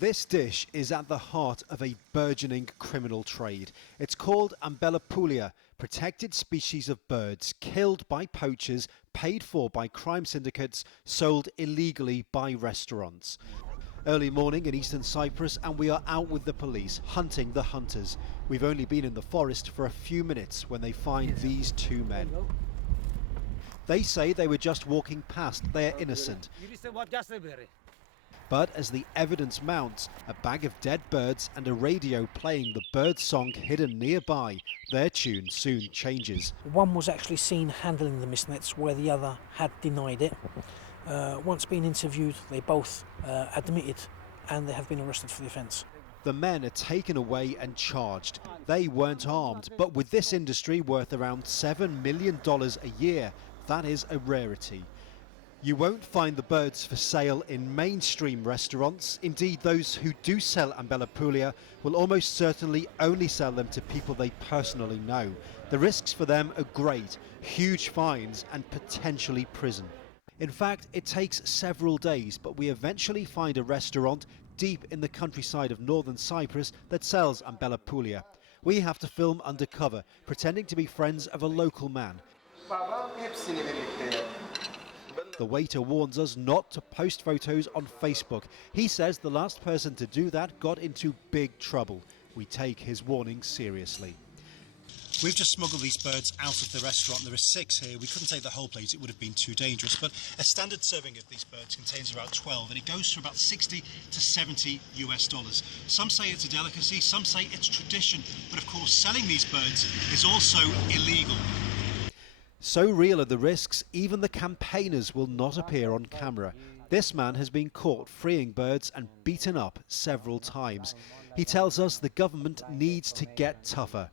This dish is at the heart of a burgeoning criminal trade. It's called Ambelopoulia, protected species of birds killed by poachers, paid for by crime syndicates, sold illegally by restaurants. Early morning in eastern Cyprus, and we are out with the police, hunting the hunters. We've only been in the forest for a few minutes when they find these two men. They say they were just walking past, they are innocent. But as the evidence mounts, a bag of dead birds and a radio playing the bird song hidden nearby, their tune soon changes. One was actually seen handling the mist nets where the other had denied it. Once being interviewed, they both admitted and they have been arrested for the offence. The men are taken away and charged. They weren't armed, but with this industry worth around $7 million a year, that is a rarity. You won't find the birds for sale in mainstream restaurants. Indeed, those who do sell Ambelopoulia will almost certainly only sell them to people they personally know. The risks for them are great, huge fines and potentially prison. In fact, it takes several days, but we eventually find a restaurant deep in the countryside of northern Cyprus that sells Ambelopoulia. We have to film undercover, pretending to be friends of a local man. The waiter warns us not to post photos on Facebook. He says the last person to do that got into big trouble. We take his warning seriously. We've just smuggled these birds out of the restaurant. There are 6 here. We couldn't take the whole plate, it would have been too dangerous, but a standard serving of these birds contains about 12 and it goes for about 60 to 70 US dollars. Some say it's a delicacy, some say it's tradition, but of course selling these birds is also illegal. So real are the risks, even the campaigners will not appear on camera. This man has been caught freeing birds and beaten up several times. He tells us the government needs to get tougher.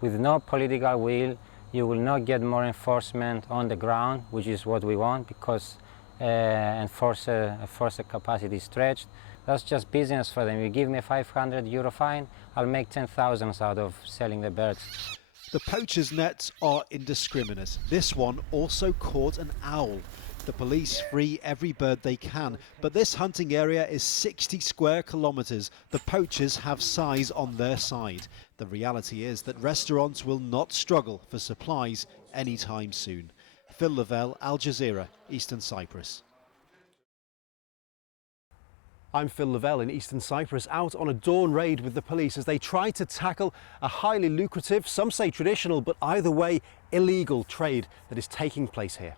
With no political will, you will not get more enforcement on the ground, which is what we want, because enforcer capacity is stretched. That's just business for them. You give me a €500 fine, I'll make 10,000 out of selling the birds. The poachers' nets are indiscriminate. This one also caught an owl. The police free every bird they can, but this hunting area is 60 square kilometres. The poachers have size on their side. The reality is that restaurants will not struggle for supplies anytime soon. Phil Lavelle, Al Jazeera, Eastern Cyprus. I'm Phil Lavelle in Eastern Cyprus, out on a dawn raid with the police as they try to tackle a highly lucrative, some say traditional, but either way illegal trade that is taking place here.